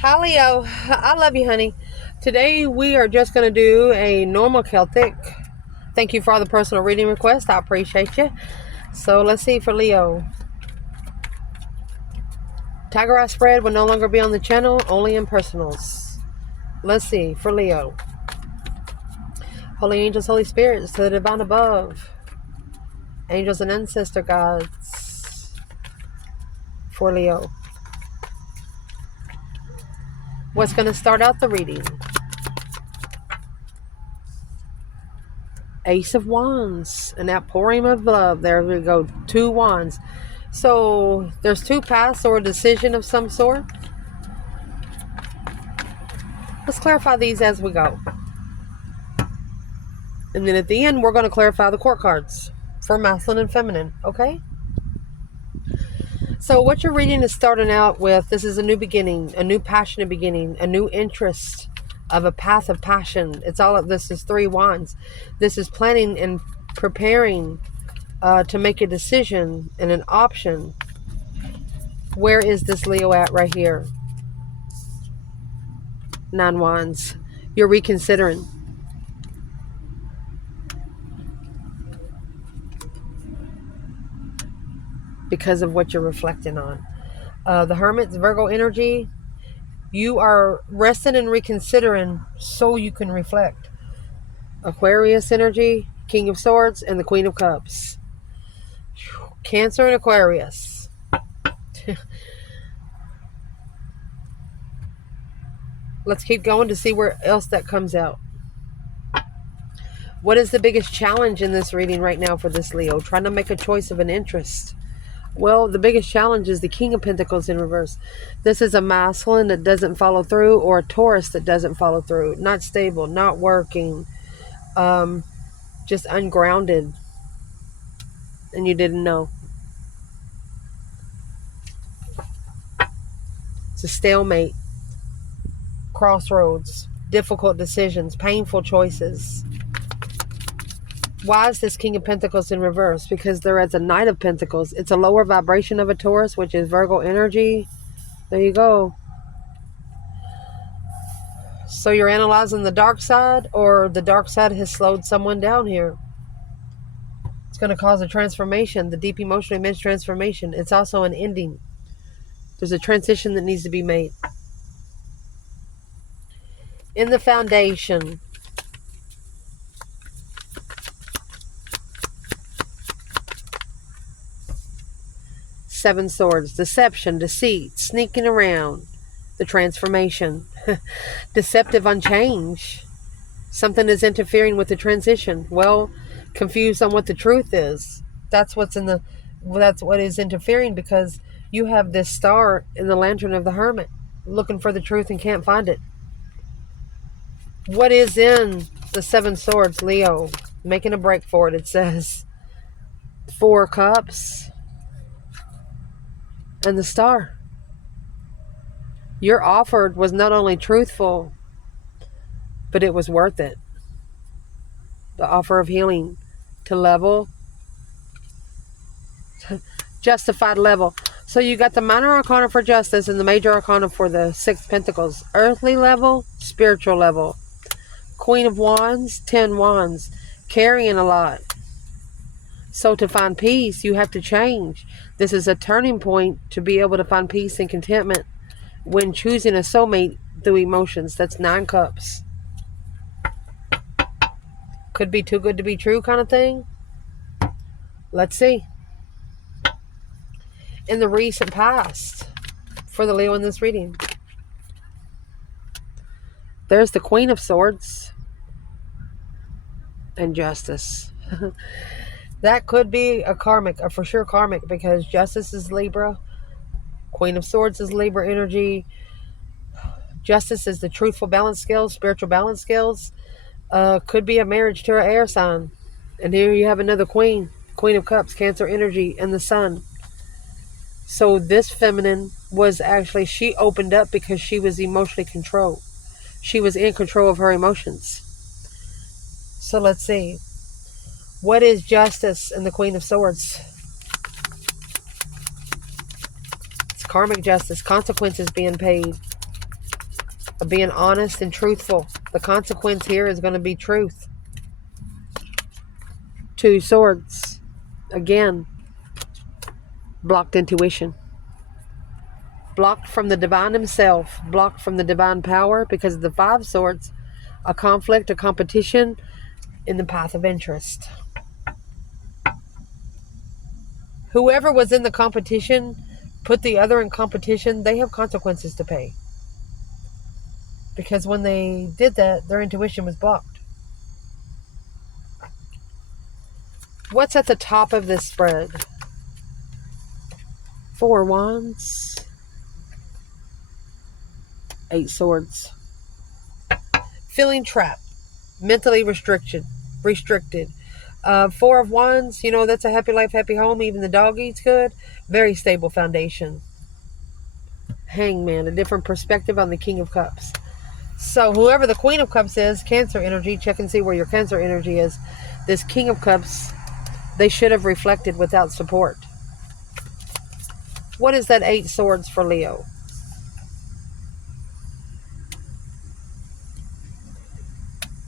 Hi Leo, I love you, honey. Today we are just going to do a normal Celtic. Thank you for all the personal reading requests. I appreciate you. So let's see for Leo. Tiger Eye spread will no longer be on the channel, only in personals. Let's see for Leo. Holy angels, Holy spirits, to the divine above. Angels and ancestor gods for Leo. What's going to start out the reading? Ace of Wands, an outpouring of love. There we go, 2 wands. So there's 2 paths or a decision of some sort. Let's clarify these as we go. And then at the end, we're going to clarify the court cards for masculine and feminine, okay? So what you're reading is starting out with, this is a new beginning, a new passionate beginning, a new interest of a path of passion. It's all of this is 3 wands. This is planning and preparing to make a decision and an option. Where is this Leo at right here? 9 wands. You're reconsidering. Because of what you're reflecting on. The Hermit's Virgo energy. You are resting and reconsidering so you can reflect. Aquarius energy, King of Swords, and the Queen of Cups. Cancer and Aquarius. Let's keep going to see where else that comes out. What is the biggest challenge in this reading right now for this Leo? Trying to make a choice of an interest. Well, the biggest challenge is the King of Pentacles in reverse. This is a masculine that doesn't follow through, or a Taurus that doesn't follow through. Not stable, not working, just ungrounded. And you didn't know. It's a stalemate. Crossroads. Difficult decisions. Painful choices. Why is this King of Pentacles in reverse? Because there is a Knight of Pentacles. It's a lower vibration of a Taurus, which is Virgo energy. There you go. So you're analyzing the dark side, or the dark side has slowed someone down here. It's going to cause a transformation, the deep emotional immense transformation. It's also an ending. There's a transition that needs to be made. In the foundation, Seven Swords, deception, deceit, sneaking around, the transformation, deceptive on change. Something is interfering with the transition. Well, confused on what the truth is. That's what is interfering, because you have this star in the lantern of the Hermit looking for the truth and can't find it. What is in the 7 Swords, Leo? Making a break for it, it says. 4 Cups and the Star. Your offer was not only truthful, but it was worth it. The offer of healing, to level, justified level. So you got the minor arcana for justice and the major arcana for the 6 Pentacles. Earthly level, spiritual level. Queen of Wands, 10 Wands. Carrying a lot. So to find peace, you have to change. This is a turning point to be able to find peace and contentment when choosing a soulmate through emotions. That's 9 Cups. Could be too good to be true kind of thing. Let's see. In the recent past, for the Leo in this reading, there's the Queen of Swords and Justice. That could be a karmic, a for sure karmic, because Justice is Libra. Queen of Swords is Libra energy. Justice is the truthful balance skills, spiritual balance skills. Could be a marriage to an air sign. And here you have another Queen. Queen of Cups, Cancer energy, and the Sun. So this feminine was actually, she opened up because she was emotionally controlled. She was in control of her emotions. So let's see. What is Justice and the Queen of Swords? It's karmic justice, consequences being paid. of being honest and truthful. The consequence here is going to be truth. Two Swords. Again, blocked intuition. Blocked from the divine himself. Blocked from the divine power because of the Five Swords. A conflict, a competition in the path of interest. Whoever was in the competition, put the other in competition, they have consequences to pay. Because when they did that, their intuition was blocked. What's at the top of this spread? Four Wands. Eight Swords. Feeling trapped. Mentally restricted. Four of Wands, you know, that's a happy life, happy home. Even the dog eats good. Very stable foundation. Hangman, a different perspective on the King of Cups. So whoever the Queen of Cups is, Cancer energy, check and see where your Cancer energy is. This King of Cups, they should have reflected without support. What is that Eight Swords for Leo?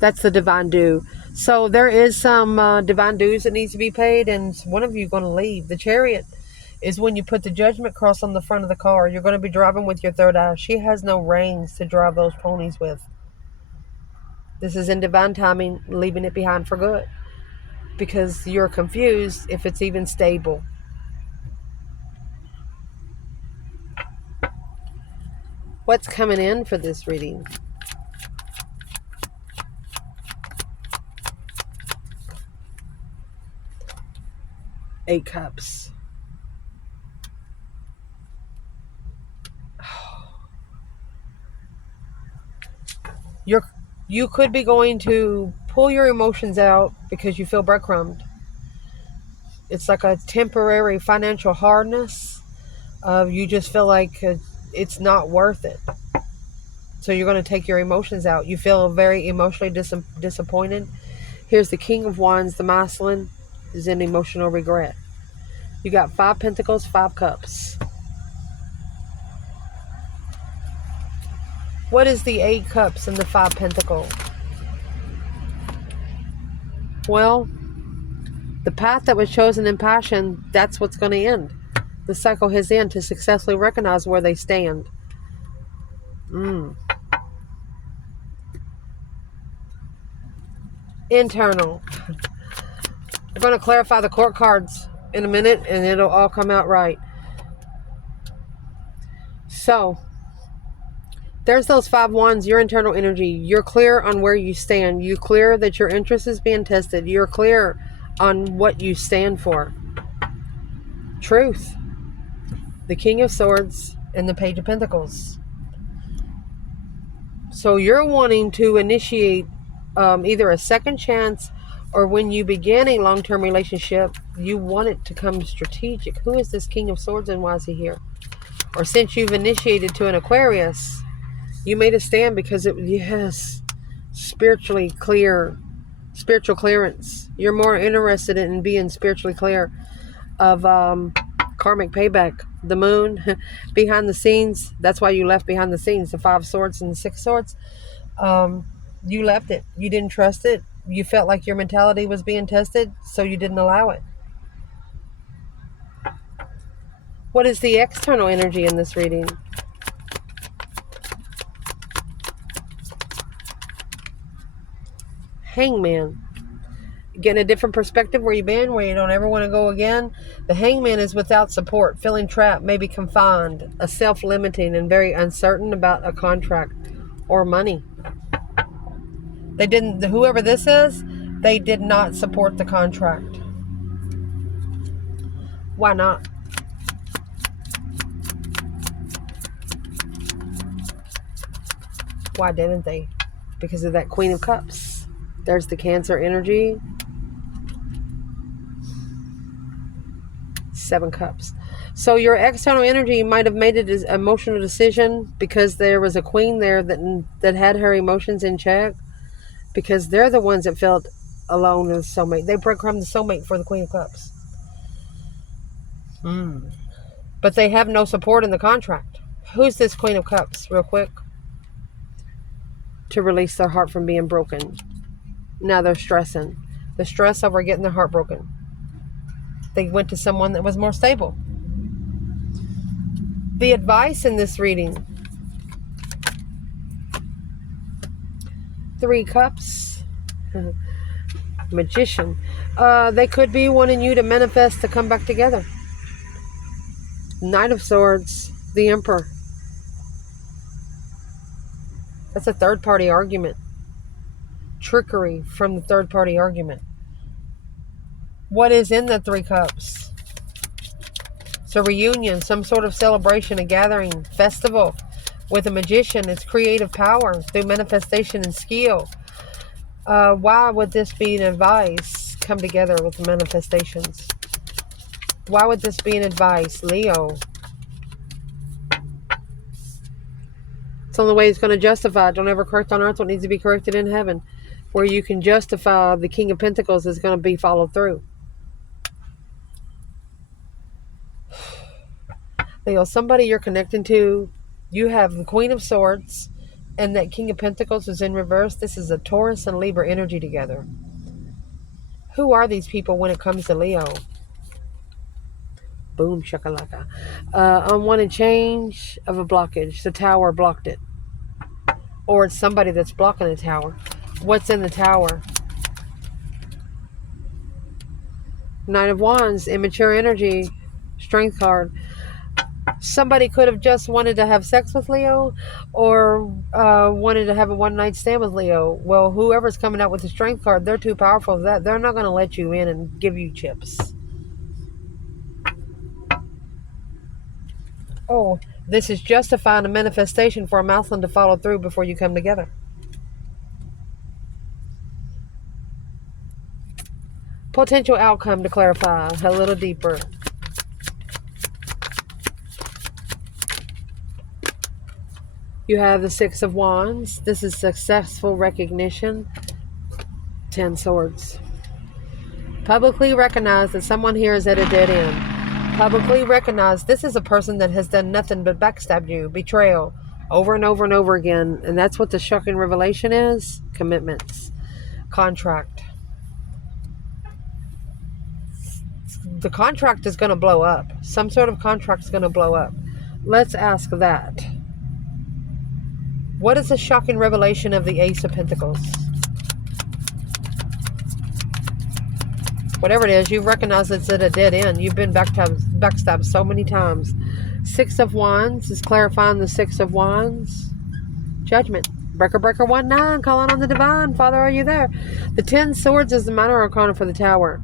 That's the divine due. So there is some divine dues that needs to be paid, and one of you is going to leave. The Chariot is when you put the Judgment cross on the front of the car. You're going to be driving with your third eye. She has no reins to drive those ponies with. This is in divine timing, leaving it behind for good. Because you're confused if it's even stable. What's coming in for this reading? Eight Cups. You could be going to pull your emotions out because you feel breadcrumbed. It's like a temporary financial hardness. You just feel like it's not worth it. So you're going to take your emotions out. You feel very emotionally disappointed. Here's the King of Wands, the masculine, is in emotional regret. You got Five Pentacles, Five Cups. What is the Eight Cups and the Five Pentacles? Well, the path that was chosen in passion, that's what's going to end. The cycle has ended to successfully recognize where they stand. Internal. We're going to clarify the court cards in a minute, and it'll all come out right. So, there's those Five Wands, your internal energy. You're clear on where you stand. You're clear that your interest is being tested. You're clear on what you stand for. Truth. The King of Swords and the Page of Pentacles. So you're wanting to initiate either a second chance, or when you begin a long-term relationship, you want it to come strategic. Who is this King of Swords and why is he here? Or since you've initiated to an Aquarius, you made a stand because spiritual clearance. You're more interested in being spiritually clear of karmic payback. The Moon, behind the scenes. That's why you left behind the scenes. The Five Swords and the Six Swords. You left it. You didn't trust it. You felt like your mentality was being tested, so you didn't allow it. What is the external energy in this reading? Hangman. Getting a different perspective where you've been, where you don't ever want to go again. The Hangman is without support, feeling trapped, maybe confined, a self-limiting, and very uncertain about a contract or money. Whoever this is, they did not support the contract. Why not? Why didn't they? Because of that Queen of Cups. There's the Cancer energy. Seven Cups. So your external energy might have made an emotional decision because there was a queen there that had her emotions in check, because they're the ones that felt alone as soulmate. They breadcrumbed the soulmate for the Queen of Cups. But they have no support in the contract. Who's this Queen of Cups, real quick? to release their heart from being broken. Now they're stressing. The stress over getting their heart broken. They went to someone that was more stable. The advice in this reading: 3 cups. Magician. They could be wanting you to manifest to come back together. Knight of Swords. The Emperor. That's a third-party argument. Trickery from the third-party argument. What is in the 3 cups? It's a reunion, some sort of celebration, a gathering, festival. With a magician, it's creative power through manifestation and skill. Why would this be an advice? Come together with the manifestations. Why would this be an advice, Leo? It's the only way it's going to justify. Don't ever correct on earth what needs to be corrected in heaven. Where you can justify the King of Pentacles is going to be followed through. Leo, somebody you're connecting to, you have the Queen of Swords, and that King of Pentacles is in reverse. This is a Taurus and Libra energy together. Who are these people when it comes to Leo? Boom, shakalaka. Unwanted change of a blockage. The tower blocked it. Or it's somebody that's blocking the tower. What's in the tower? Knight of Wands, immature energy, strength card. Somebody could have just wanted to have sex with Leo, or wanted to have a one-night stand with Leo. Well, whoever's coming out with the strength card, they're too powerful for that. They're not going to let you in and give you chips. Oh, this is justifying a manifestation for a mouthland to follow through before you come together. Potential outcome to clarify a little deeper. You have the 6 of Wands. This is successful recognition. 10 Swords. Publicly recognize that someone here is at a dead end. Publicly recognize this is a person that has done nothing but backstab you, betrayal, over and over and over again. And that's what the shocking revelation is. Commitments. Contract. The contract is going to blow up. Some sort of contract is going to blow up. Let's ask that. What is the shocking revelation of the Ace of Pentacles? Whatever it is, you recognize it's at a dead end. You've been backstabbed so many times. 6 of Wands is clarifying the 6 of Wands. Judgment. Breaker, breaker, 1-9. Calling on the divine. Father, are you there? The 10 Swords is the minor arcana for the tower.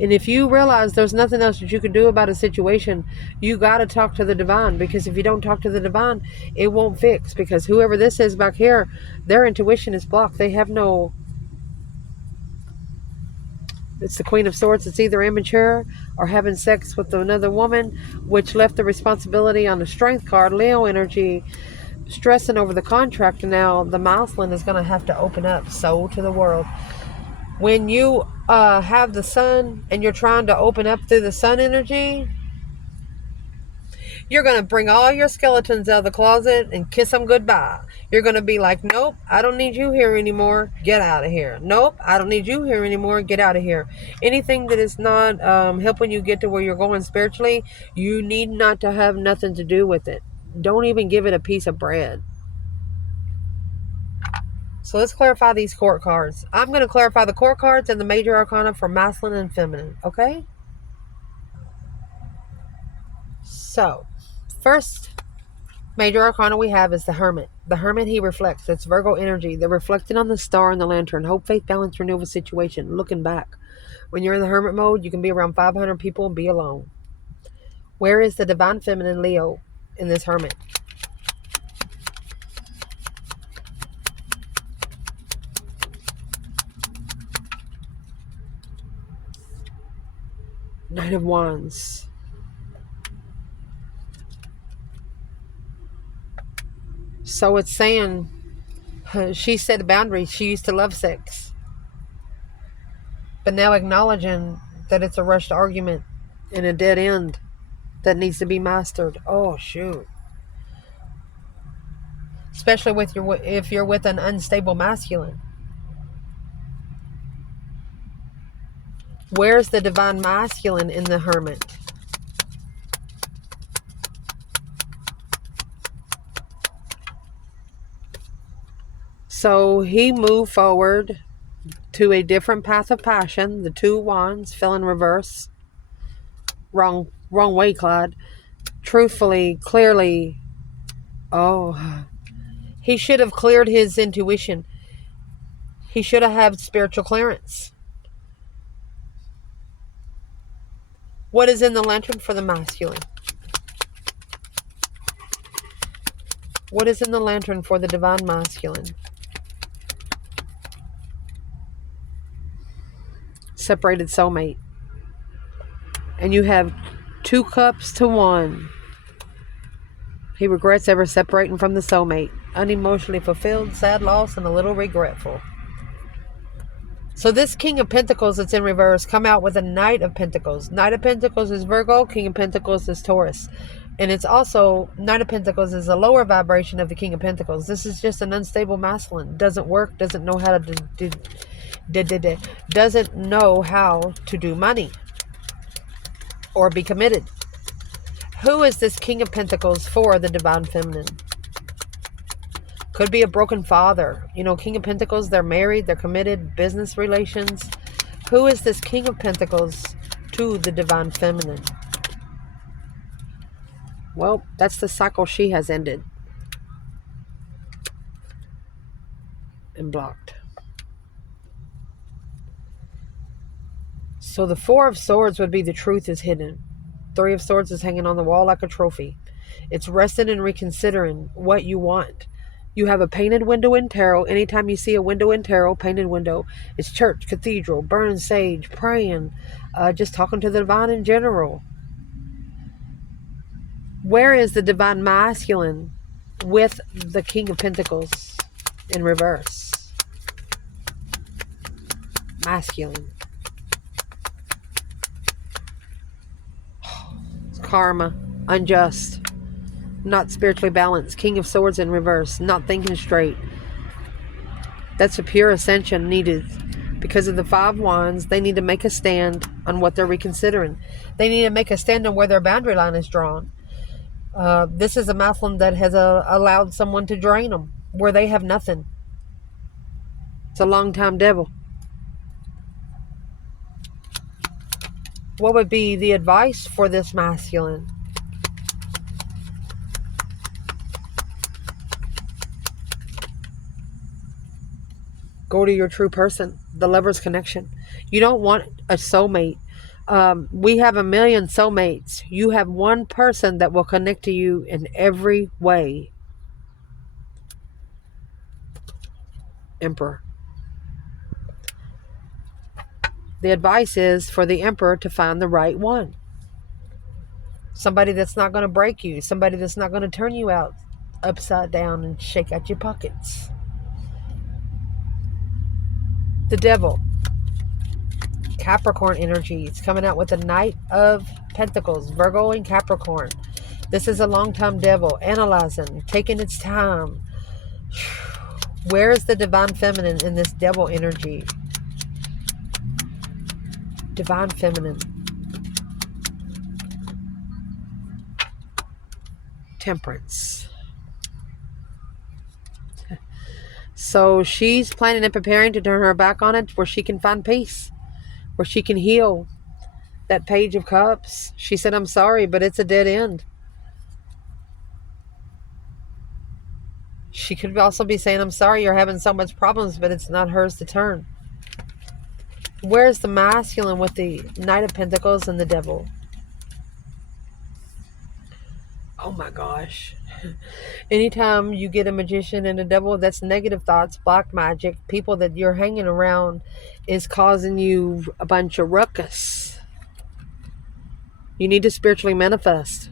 And if you realize there's nothing else that you can do about a situation, you got to talk to the divine. Because if you don't talk to the divine, it won't fix. Because whoever this is back here, their intuition is blocked. They have no... It's the Queen of Swords. It's either immature or having sex with another woman, which left the responsibility on the strength card, Leo energy, stressing over the contract. And now the Mouseland is going to have to open up. Soul to the world. When you have the sun and you're trying to open up through the sun energy, you're going to bring all your skeletons out of the closet and kiss them goodbye. You're going to be like, nope, I don't need you here anymore. Get out of here. Nope, I don't need you here anymore. Get out of here. Anything that is not helping you get to where you're going spiritually, you need not to have nothing to do with it. Don't even give it a piece of bread. So let's clarify these court cards. I'm going to clarify the court cards and the major arcana for masculine and feminine, okay? So, first major arcana we have is the Hermit. The Hermit, he reflects. It's Virgo energy. They're reflecting on the star and the lantern. Hope, faith, balance, renewal situation. Looking back. When you're in the Hermit mode, you can be around 500 people and be alone. Where is the divine feminine Leo in this Hermit? Knight of Wands. So it's saying she set a boundary. She used to love sex. But now acknowledging that it's a rushed argument and a dead end that needs to be mastered. Oh, shoot. especially if you're with an unstable masculine. Where's the divine masculine in the Hermit? So he moved forward to a different path of passion. The two wands fell in reverse. Wrong way, Clyde. Truthfully, clearly, he should have cleared his intuition. He should have had spiritual clearance. What is in the lantern for the masculine? What is in the lantern for the divine masculine? Separated soulmate. And you have 2 cups to 1. He regrets ever separating from the soulmate. Unemotionally fulfilled, sad loss, and a little regretful. So this King of Pentacles that's in reverse come out with a Knight of Pentacles. Knight of Pentacles is Virgo. King of Pentacles is Taurus. And it's also, Knight of Pentacles is a lower vibration of the King of Pentacles. This is just an unstable masculine. Doesn't work. Doesn't know how to doesn't know how to do money or be committed. Who is this King of Pentacles for the divine feminine? Could be a broken father. You know, King of Pentacles, they're married, they're committed, business relations. Who is this King of Pentacles to the divine feminine? Well, that's the cycle she has ended and blocked. So the 4 of Swords would be the truth is hidden. 3 of Swords is hanging on the wall like a trophy. It's resting and reconsidering what you want. You have a painted window in tarot. Anytime you see a window in tarot, painted window, it's church, cathedral, burning sage, praying, just talking to the divine in general. Where is the divine masculine with the King of Pentacles in reverse? Masculine. Karma, unjust, not spiritually balanced. King of Swords in reverse, not thinking straight. That's a pure ascension needed. Because of the 5 wands, they need to make a stand on what they're reconsidering. They need to make a stand on where their boundary line is drawn. This is a masculine that has allowed someone to drain them where they have nothing. It's a long-time devil. What would be the advice for this masculine? Go to your true person, the lover's connection. You don't want a soulmate. We have a million soulmates. You have one person that will connect to you in every way. Emperor. The advice is for the Emperor to find the right one. Somebody that's not going to break you. Somebody that's not going to turn you out upside down and shake out your pockets. The Devil. Capricorn energy. It's coming out with the Knight of Pentacles. Virgo and Capricorn. This is a long-time devil. Analyzing. Taking its time. Where is the divine feminine in this devil energy? Divine feminine. Temperance. So she's planning and preparing to turn her back on it where she can find peace, where she can heal. That Page of Cups. She said, I'm sorry, but it's a dead end. She could also be saying, I'm sorry you're having so much problems, but it's not hers to turn. Where's the masculine with the Knight of Pentacles and the Devil? Oh my gosh. Anytime you get a magician and a devil, that's negative thoughts, black magic. People that you're hanging around is causing you a bunch of ruckus. You need to spiritually manifest.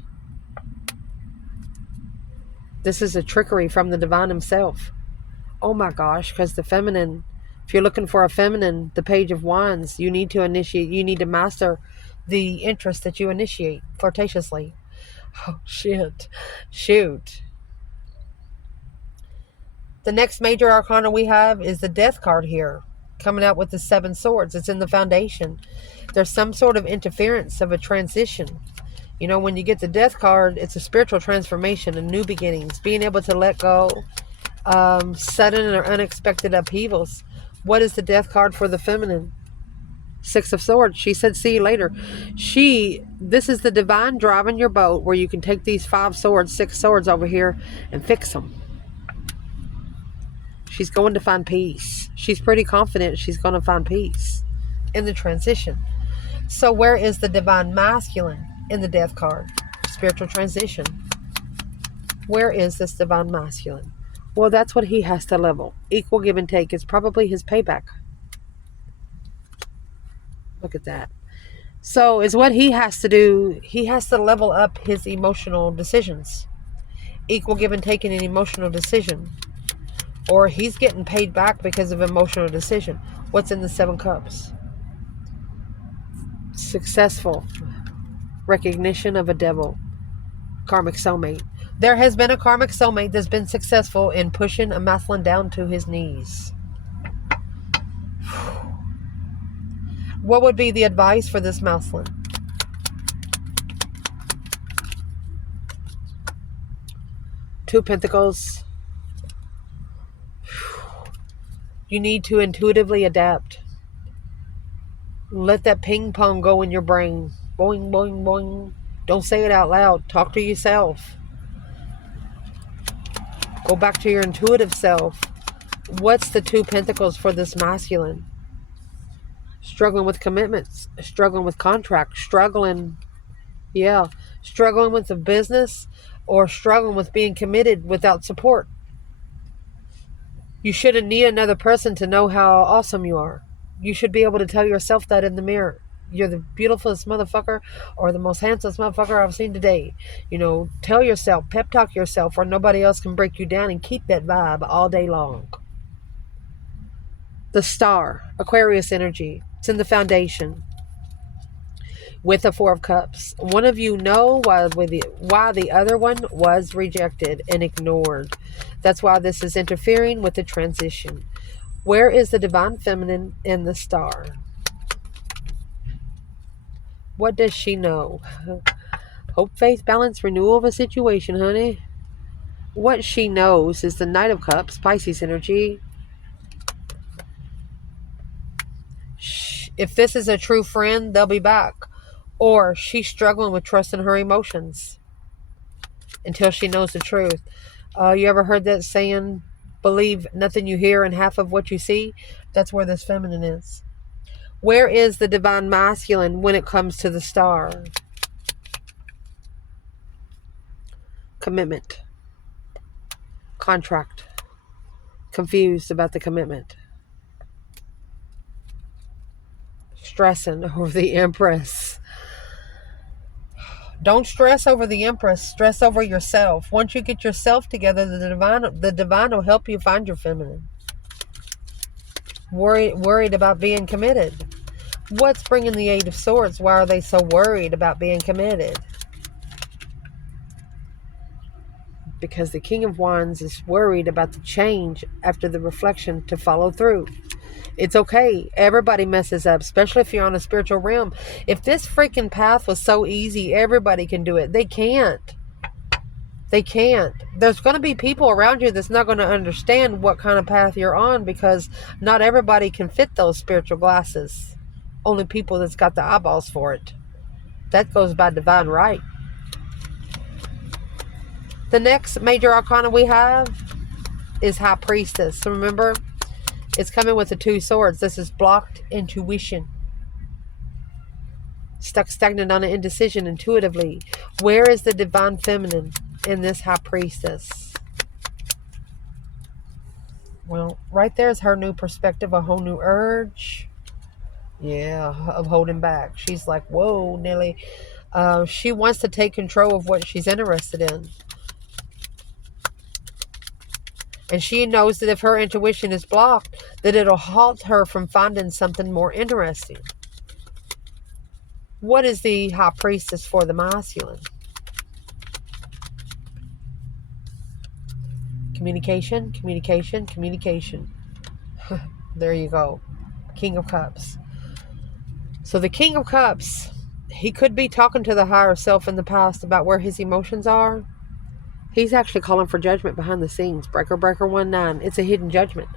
This is a trickery from the divine himself. Oh my gosh, because the feminine, if you're looking for a feminine, the Page of Wands, you need to initiate, you need to master the interest that you initiate flirtatiously. Oh shit. Shoot. The next major arcana we have is the Death card here, coming out with the 7 swords. It's in the foundation. There's some sort of interference of a transition. You know, when you get the Death card, it's a spiritual transformation and new beginnings, being able to let go, sudden or unexpected upheavals. What is the Death card for the feminine? 6 of Swords. She said, see you later. This is the divine driving your boat, where you can take these 5 swords, 6 swords over here and fix them. She's going to find peace. She's pretty confident she's going to find peace in the transition. So where is the divine masculine in the Death card? Spiritual transition. Where is this divine masculine? Well, that's what he has to level. Equal give and take is probably his payback. Look at that. So is what he has to do. He has to level up his emotional decisions. Equal give and take in an emotional decision. Or he's getting paid back because of emotional decision. What's in the 7 cups? Successful recognition of a devil. Karmic soulmate. There has been a karmic soulmate that's been successful in pushing a masculine down to his knees. What would be the advice for this masculine? Two Pentacles. You need to intuitively adapt. Let that ping pong go in your brain. Boing, boing, boing. Don't say it out loud. Talk to yourself. Go back to your intuitive self. What's the 2 Pentacles for this masculine? Struggling with commitments. Struggling with contracts. Struggling with the business, or struggling with being committed without support. You shouldn't need another person to know how awesome you are. You should be able to tell yourself that in the mirror. You're the beautifulest motherfucker, or the most handsomest motherfucker I've seen today. You know, tell yourself, pep talk yourself, or nobody else can break you down, and keep that vibe all day long. The Star, Aquarius energy. It's in the foundation with the 4 of Cups. One of you know why the other one was rejected and ignored. That's why this is interfering with the transition. Where is the divine feminine in the Star? What does she know? Hope, faith, balance, renewal of a situation, honey. What she knows is the Knight of Cups, Pisces energy. If this is a true friend, they'll be back. Or she's struggling with trusting her emotions until she knows the truth. You ever heard that saying, believe nothing you hear and half of what you see? That's where this feminine is. Where is the divine masculine when it comes to the Star? Commitment. Contract. Confused about the commitment. Stressing over the Empress. Don't stress over the Empress. Stress over yourself. Once you get yourself together, the divine will help you find your feminine. Worried about being committed. What's bringing the 8 of Swords? Why are they so worried about being committed? Because the King of Wands is worried about the change after the reflection to follow through. It's okay. Everybody messes up, especially if you're on a spiritual realm. If this freaking path was so easy, everybody can do it. They can't. They can't. There's going to be people around you that's not going to understand what kind of path you're on, because not everybody can fit those spiritual glasses. Only people that's got the eyeballs for it. That goes by divine right. The next major arcana we have is High Priestess. So remember, it's coming with the 2 swords. This is blocked intuition. Stuck stagnant on an indecision intuitively. Where is the divine feminine in this High Priestess? Well, right there is her new perspective, a whole new urge. Yeah, of holding back. She's like, whoa, Nelly. She wants to take control of what she's interested in. And she knows that if her intuition is blocked, that it'll halt her from finding something more interesting. What is the High Priestess for the masculine? Communication, communication, communication. There you go. King of Cups. So the King of Cups, he could be talking to the higher self in the past about where his emotions are. He's actually calling for judgment behind the scenes. Breaker, breaker, 1-9. It's a hidden judgment.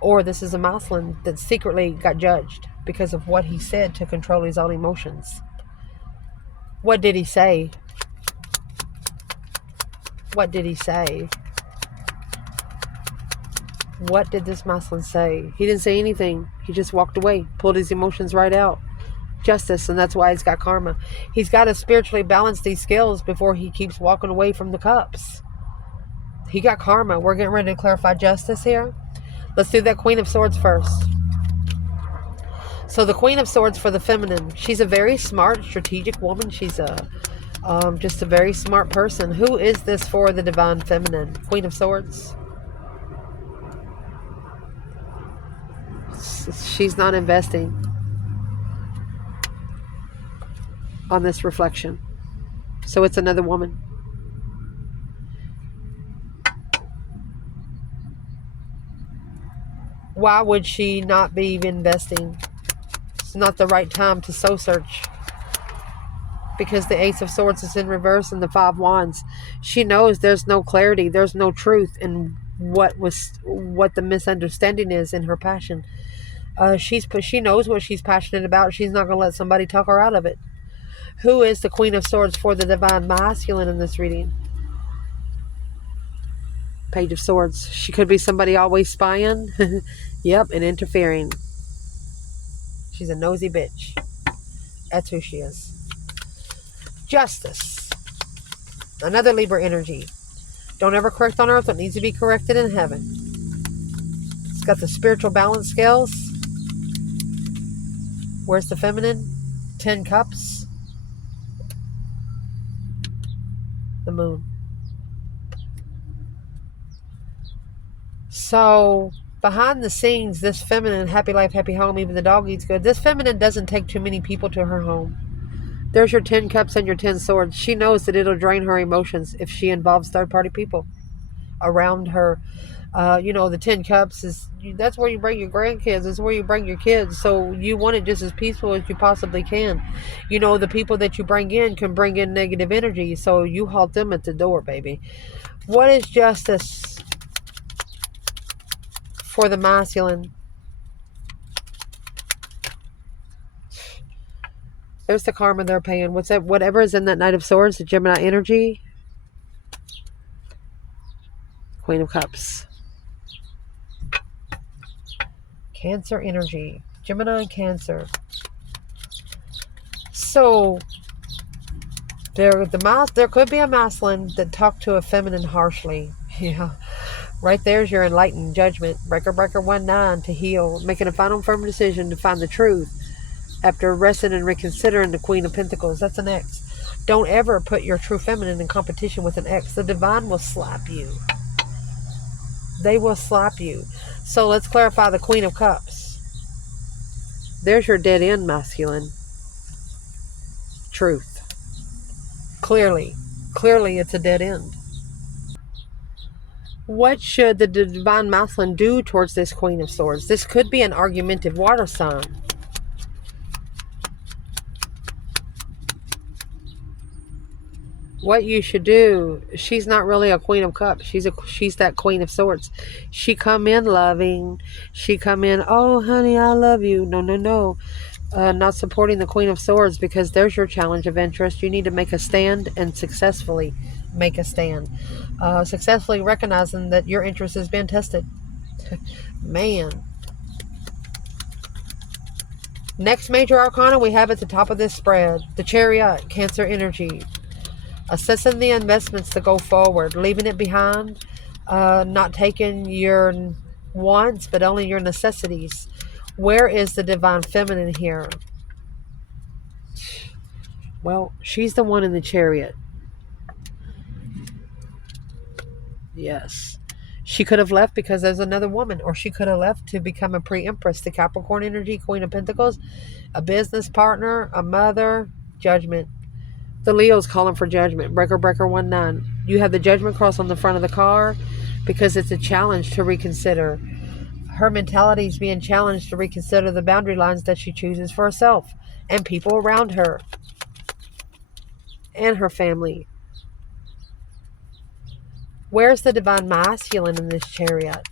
Or this is a masculine that secretly got judged because of what he said to control his own emotions. What did he say? What did he say? What did this masculine say? He didn't say anything. He just walked away, pulled his emotions right out. Justice, and that's why he's got karma. He's got to spiritually balance these scales before he keeps walking away from the cups. He got karma. We're getting ready to clarify justice here. Let's do that Queen of Swords first. So the Queen of Swords for the feminine. She's a very smart, strategic woman. She's just a very smart person. Who is this for the divine feminine? Queen of Swords. She's not investing on this reflection. So it's another woman. Why would she not be investing? It's not the right time to soul search. Because the Ace of Swords is in reverse and the 5 Wands. She knows there's no clarity. There's no truth in what the misunderstanding is in her passion. She knows what she's passionate about. She's not going to let somebody talk her out of it. Who is the Queen of Swords for the divine masculine in this reading? Page of Swords. She could be somebody always spying. Yep, and interfering. She's a nosy bitch. That's who she is. Justice. Another Libra energy. Don't ever correct on earth what needs to be corrected in heaven. It's got the spiritual balance scales. Where's the feminine? 10 cups. The moon. So behind the scenes, this feminine, happy life, happy home, even the dog eats good. This feminine doesn't take too many people to her home. There's your 10 cups and your 10 swords. She knows that it'll drain her emotions if she involves third-party people around her. The 10 cups that's where you bring your grandkids. That's where you bring your kids. So you want it just as peaceful as you possibly can. The people that you bring in can bring in negative energy. So you halt them at the door, baby. What is justice for the masculine? There's the karma they're paying. What's that? Whatever is in that Knight of Swords, the Gemini energy. Queen of Cups. Cancer energy. Gemini and Cancer. So there could be a masculine that talked to a feminine harshly. Yeah. Right there's your enlightened judgment. Breaker, breaker, 1-9 to heal. Making a final firm decision to find the truth. After resting and reconsidering the Queen of Pentacles. That's an X. Don't ever put your true feminine in competition with an X. The divine will slap you. They will slap you. So let's clarify the Queen of Cups. There's your dead end masculine. Truth. Clearly it's a dead end. What should the divine masculine do towards this Queen of Swords? This could be an argumentative water sign. What you should do, she's not really a Queen of Cups. She's that Queen of Swords. She come in loving. She come in, oh, honey, I love you. No. Not supporting the Queen of Swords because there's your challenge of interest. You need to make a stand and successfully make a stand. Successfully recognizing that your interest has been tested. Man. Next major arcana we have at the top of this spread. The Chariot, Cancer energy. Assessing the investments to go forward, leaving it behind, not taking your wants, but only your necessities. Where is the divine feminine here? Well, she's the one in the Chariot. Yes. She could have left because there's another woman, or she could have left to become a pre-empress. The Capricorn energy, Queen of Pentacles, a business partner, a mother, judgment. The Leo's calling for judgment. Breaker, breaker, 1-9. You have the judgment cross on the front of the car. because it's a challenge to reconsider. Her mentality is being challenged to reconsider the boundary lines that she chooses for herself and people around her and her family. Where's the divine masculine in this chariot?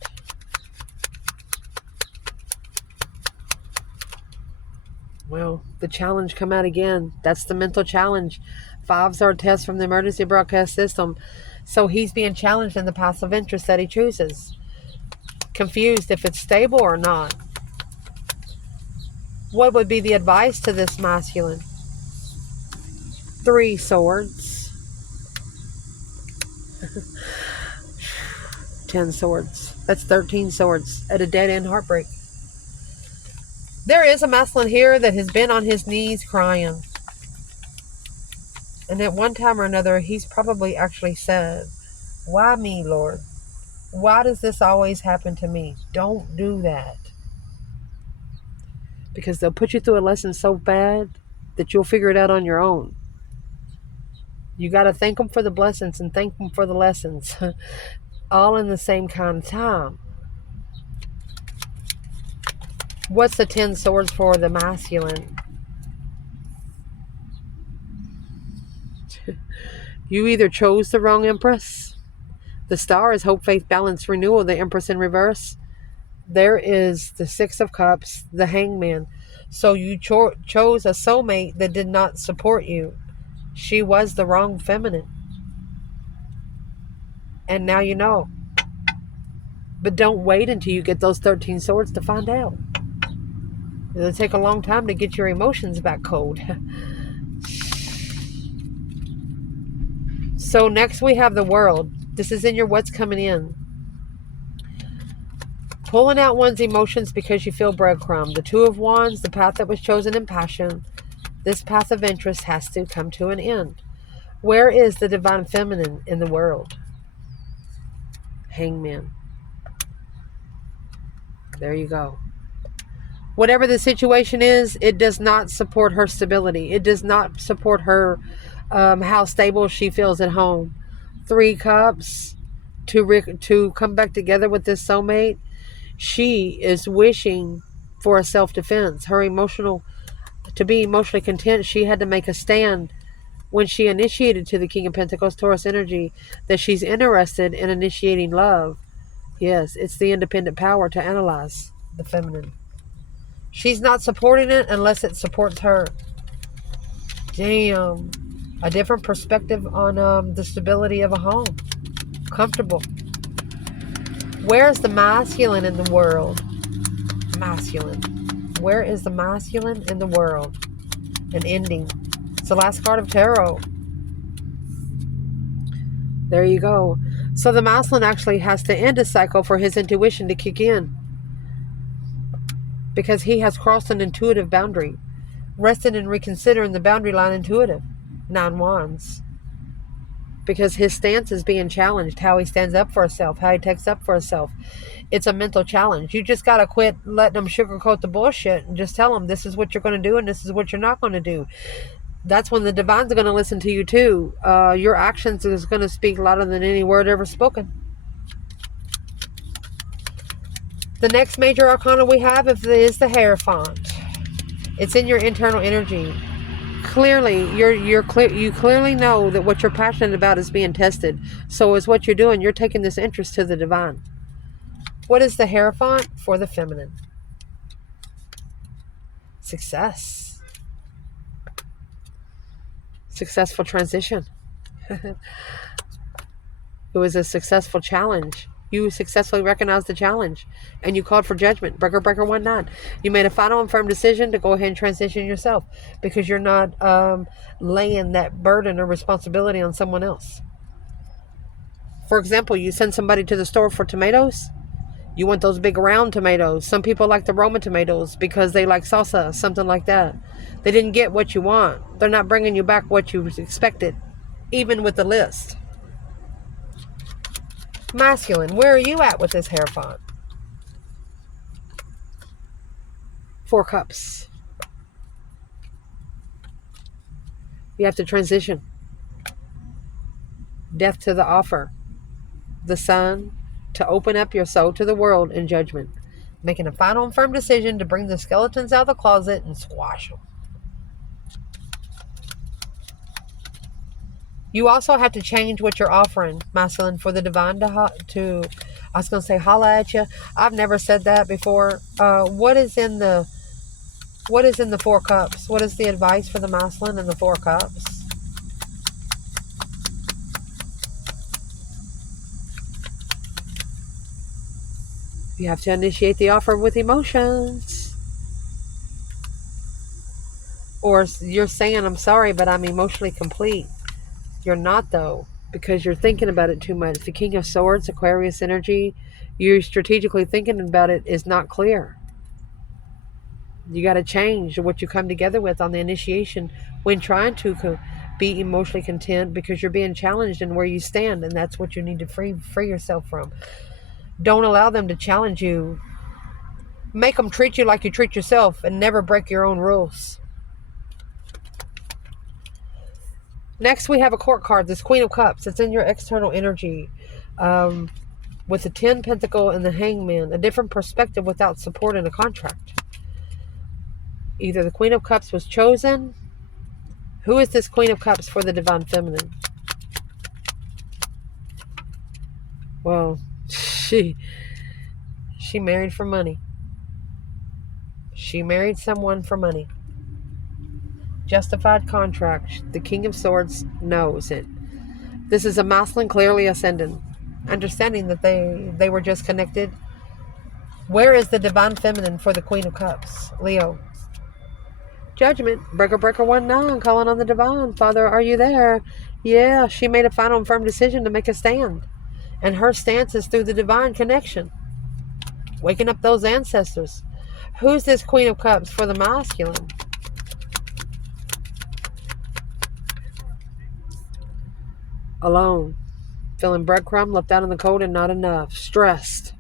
Well, the challenge come out again. That's the mental challenge. Fives are a test from the emergency broadcast system. So he's being challenged in the passive interest that he chooses. Confused if it's stable or not. What would be the advice to this masculine? 3 swords. 10 swords. That's 13 swords at a dead-end heartbreak. There is a masculine here that has been on his knees crying. And at one time or another, he's probably actually said, why me, Lord? Why does this always happen to me? Don't do that. Because they'll put you through a lesson so bad that you'll figure it out on your own. You got to thank them for the blessings and thank them for the lessons. All in the same kind of time. What's the 10 swords for the masculine? You either chose the wrong empress. The star is hope, faith, balance, renewal. The empress in reverse. There is the 6 of cups, the hangman. So you chose a soulmate that did not support you. She was the wrong feminine. And now you know. But don't wait until you get those 13 swords to find out. It'll take a long time to get your emotions back cold. So next we have the world. This is in your what's coming in. Pulling out one's emotions because you feel breadcrumb. The 2 of wands, the path that was chosen in passion. This path of interest has to come to an end. Where is the divine feminine in the world? Hangman. There you go. Whatever the situation is, it does not support her stability. It does not support her, how stable she feels at home. 3 cups, to come back together with this soulmate. She is wishing for a self-defense. To be emotionally content, she had to make a stand when she initiated to the King of Pentacles, Taurus energy, that she's interested in initiating love. Yes, it's the independent power to analyze the feminine. She's not supporting it unless it supports her. Damn. A different perspective on the stability of a home. Comfortable. Where's the masculine in the world? Masculine. Where is the masculine in the world? An ending. It's the last card of tarot. There you go. So the masculine actually has to end a cycle for his intuition to kick in. Because he has crossed an intuitive boundary. Rested and reconsidering the boundary line intuitive. 9 wands. Because his stance is being challenged. How he stands up for himself. How he takes up for himself. It's a mental challenge. You just got to quit letting them sugarcoat the bullshit. And just tell them this is what you're going to do and this is what you're not going to do. That's when the divine's going to listen to you too. Your actions is going to speak louder than any word ever spoken. The next major arcana we have is the Hierophant. It's in your internal energy. Clearly, you clearly know that what you're passionate about is being tested. So is what you're doing. You're taking this interest to the divine. What is the Hierophant for the feminine? Success. Successful transition. It was a successful challenge. You successfully recognized the challenge and you called for judgment. Breaker 19. You made a final and firm decision to go ahead and transition yourself because you're not laying that burden or responsibility on someone else. For example, you send somebody to the store for tomatoes. You want those big round tomatoes. Some people like the Roma tomatoes because they like salsa, something like that. They didn't get what you want. They're not bringing you back what you expected, even with the list. Masculine, where are you at with this Hierophant? 4 cups. You have to transition. Death to the offer. The Sun, to open up your soul to the world in judgment, making a final and firm decision to bring the skeletons out of the closet and squash them. You also have to change what you're offering, masculine, for the divine to I was going to say holla at you. I've never said that before. What is in the Four Cups? What is the advice for the masculine in the Four Cups? You have to initiate the offer with emotions. Or you're saying, I'm sorry, but I'm emotionally complete. You're not, though, because you're thinking about it too much. The King of Swords, Aquarius energy, you're strategically thinking about it is not clear. You got to change what you come together with on the initiation when trying to be emotionally content, because you're being challenged in where you stand, and that's what you need to free yourself from. Don't allow them to challenge you. Make them treat you like you treat yourself, and never break your own rules. Next, we have a court card, this Queen of Cups. It's in your external energy. With the 10 Pentacle and the Hangman, a different perspective without support in a contract. Either the Queen of Cups was chosen. Who is this Queen of Cups for the Divine Feminine? Well, she married for money. She married someone for money. Justified contract. The King of Swords knows it. This is a masculine clearly ascendant, understanding that they were just connected. Where is the Divine Feminine for the Queen of Cups? Leo. Judgment. Breaker 19, calling on the Divine. Father, are you there? Yeah, she made a final and firm decision to make a stand. And her stance is through the Divine connection. Waking up those ancestors. Who's this Queen of Cups for the masculine? Alone. Feeling breadcrumb, left out in the cold and not enough. Stressed.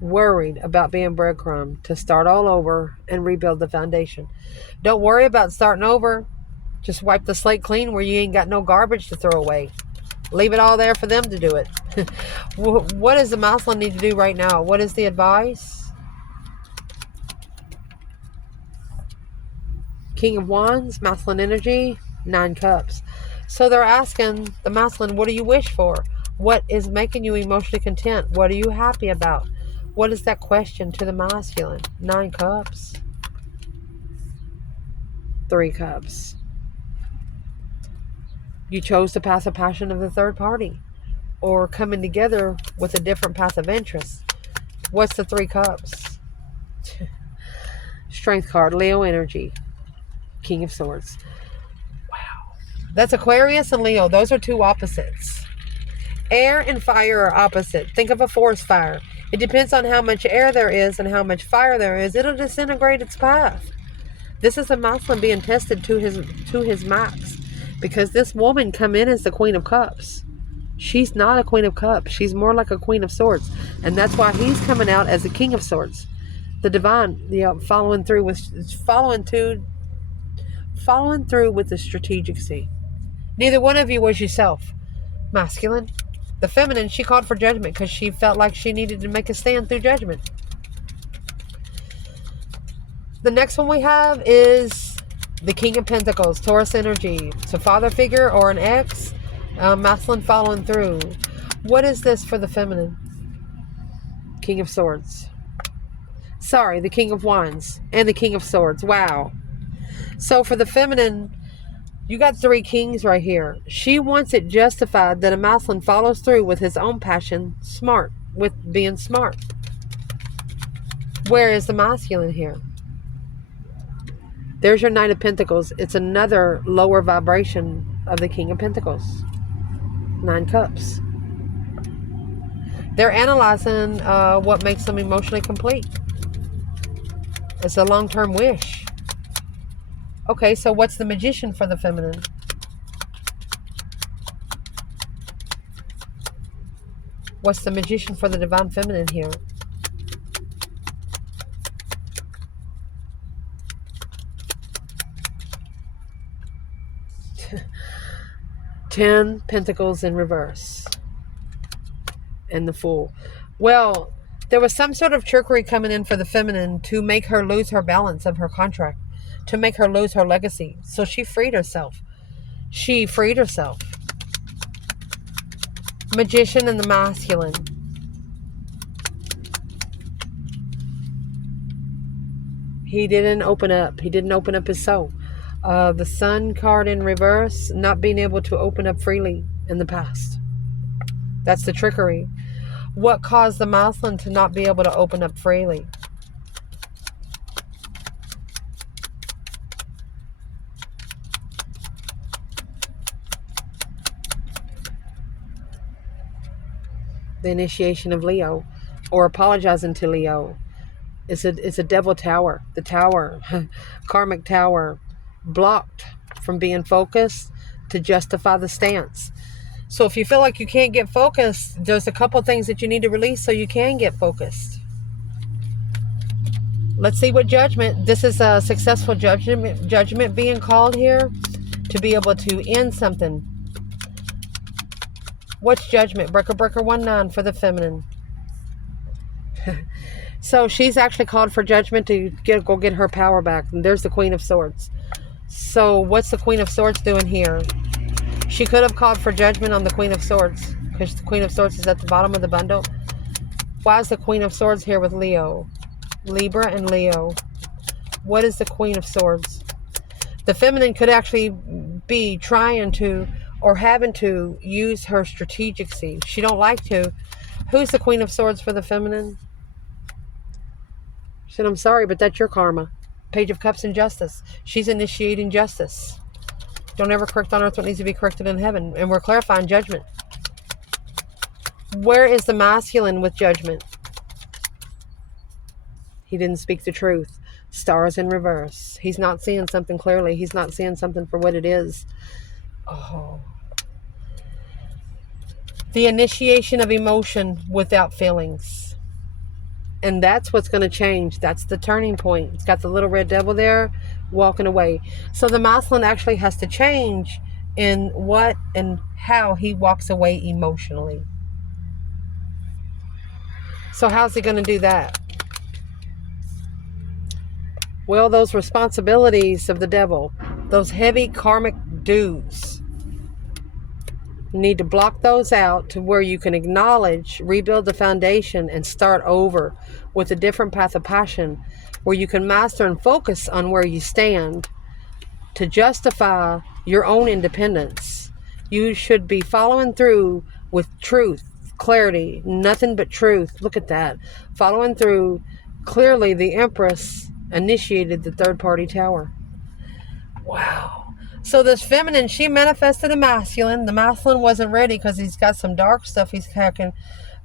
Worried about being breadcrumb, to start all over and rebuild the foundation. Don't worry about starting over. Just wipe the slate clean where you ain't got no garbage to throw away. Leave it all there for them to do it. What does the masculine need to do right now? What is the advice? King of Wands, masculine energy, 9 cups. So they're asking the masculine, what do you wish for? What is making you emotionally content? What are you happy about? What is that question to the masculine? 9 cups. 3 cups. You chose to pass a passion of the third party, or coming together with a different passive interest. What's the 3 cups? Strength card, Leo energy, King of Swords. Wow. That's Aquarius and Leo. Those are 2 opposites. Air and fire are opposite. Think of a forest fire. It depends on how much air there is and how much fire there is. It'll disintegrate its path. This is a masculine being tested to his max, because this woman come in as the Queen of Cups. She's not a Queen of Cups. She's more like a Queen of Swords, and that's why he's coming out as the King of Swords. The Divine, following through with the strategicy. Neither one of you was yourself, masculine. The feminine, she called for judgment because she felt like she needed to make a stand through judgment. The next one we have is the King of Pentacles, Taurus energy. It's a father figure or an ex, masculine following through. What is this for the feminine? King of Swords. Sorry, the King of Wands and the King of Swords. Wow. So for the feminine, you got 3 kings right here. She wants it justified that a masculine follows through with his own passion, with being smart. Where is the masculine here? There's your Knight of Pentacles. It's another lower vibration of the King of Pentacles. 9 cups. They're analyzing what makes them emotionally complete. It's a long-term wish. Okay, so what's the Magician for the feminine? What's the Magician for the Divine Feminine here? Ten Pentacles in reverse. And the Fool. Well, there was some sort of trickery coming in for the feminine to make her lose her balance of her contract, to make her lose her legacy. So she freed herself. She freed herself. Magician and the masculine. He didn't open up. He didn't open up his soul. The Sun card in reverse, not being able to open up freely in the past. That's the trickery. What caused the masculine to not be able to open up freely? The initiation of Leo, or apologizing to Leo. It's a devil tower. The tower, karmic tower, blocked from being focused to justify the stance. So if you feel like you can't get focused, there's a couple things that you need to release so you can get focused. Let's see what judgment. This is a successful judgment being called here to be able to end something. What's judgment? Breaker 19 for the feminine. So she's actually called for judgment to go get her power back. And there's the Queen of Swords. So what's the Queen of Swords doing here? She could have called for judgment on the Queen of Swords, because the Queen of Swords is at the bottom of the bundle. Why is the Queen of Swords here with Leo? Libra and Leo. What is the Queen of Swords? The feminine could actually be trying to or having to use her strategy. She don't like to. Who's the Queen of Swords for the feminine? She said, I'm sorry, but that's your karma. Page of Cups and Justice. She's initiating justice. Don't ever correct on earth what needs to be corrected in heaven. And we're clarifying judgment. Where is the masculine with judgment? He didn't speak the truth. Stars in reverse. He's not seeing something clearly. He's not seeing something for what it is. Oh. The initiation of emotion without feelings. And that's what's going to change. That's the turning point. It's got the little red devil there walking away. So the masculine actually has to change in what and how he walks away emotionally. So how's he going to do that? Well, those responsibilities of the devil, those heavy karmic dues, you need to block those out to where you can acknowledge, rebuild the foundation, and start over with a different path of passion, where you can master and focus on where you stand to justify your own independence. You should be following through with truth, clarity, nothing but truth. Look at that. Following through clearly. The Empress initiated the third party tower. Wow. So this feminine, she manifested a masculine. The masculine wasn't ready because he's got some dark stuff he's hacking.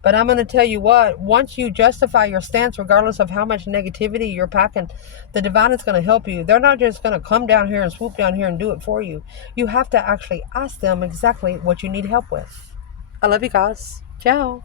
But I'm going to tell you what, once you justify your stance, regardless of how much negativity you're packing, the divine is going to help you. They're not just going to come down here and swoop down here and do it for you. You have to actually ask them exactly what you need help with. I love you guys. Ciao.